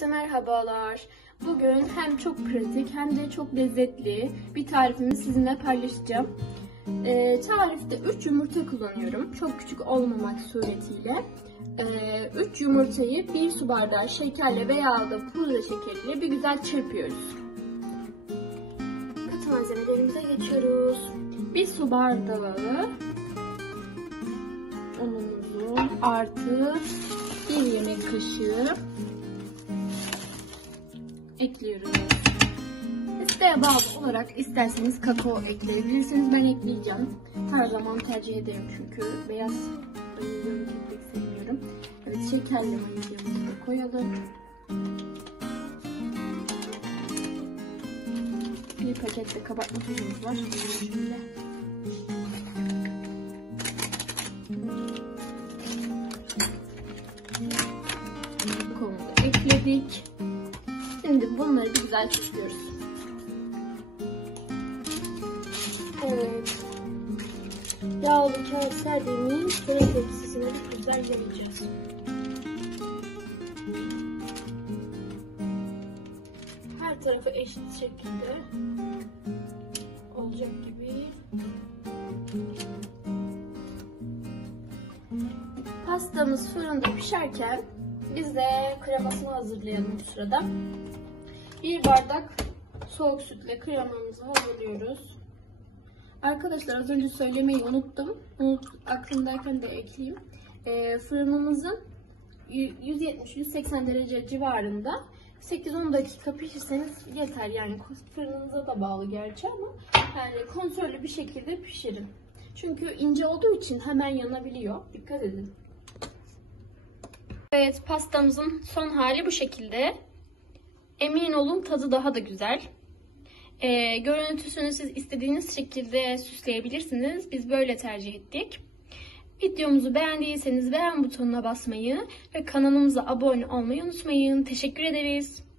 Herkese merhabalar. Bugün hem çok pratik hem de çok lezzetli bir tarifimi sizinle paylaşacağım. Ee, tarifte 3 yumurta kullanıyorum. Çok küçük olmamak suretiyle. 3 yumurtayı 1 su bardağı şekerle veya da pudra şekeriyle bir güzel çırpıyoruz. Katı malzemelerimize geçiyoruz. 1 su bardağı unumuzu artı 1 yemek kaşığı ekliyoruz. İsteğe bağlı olarak isterseniz kakao ekleyebilirsiniz. Ben ekleyeceğim. Her zaman tercih ederim çünkü beyaz bayılıyorum pek sevmiyorum. Evet şekerli vanilyamuzu da koyalım. Bir paket de kabartma tozumuz var. Şöyle. Da ekledik. Şimdi bunları bir güzel çırpıyoruz. Evet. Yağlı kağıt serdiğimiz fırın tepsisine güzel yayacağız. Her tarafı eşit şekilde olacak gibi. Pastamız fırında pişerken biz de kremasını hazırlayalım bu sırada. Bir bardak soğuk sütle kremamızı hazırlıyoruz. Arkadaşlar az önce söylemeyi unuttum. Unut, aklımdayken de ekleyeyim. E, fırınımızın 170-180 derece civarında 8-10 dakika pişirseniz yeter. Yani fırınınıza da bağlı gerçi ama yani kontrollü bir şekilde pişirin. Çünkü ince olduğu için hemen yanabiliyor. Dikkat edin. Evet pastamızın son hali bu şekilde. Emin olun tadı daha da güzel. Ee, görüntüsünü siz istediğiniz şekilde süsleyebilirsiniz. Biz böyle tercih ettik. Videomuzu beğendiyseniz beğen butonuna basmayı ve kanalımıza abone olmayı unutmayın. Teşekkür ederiz.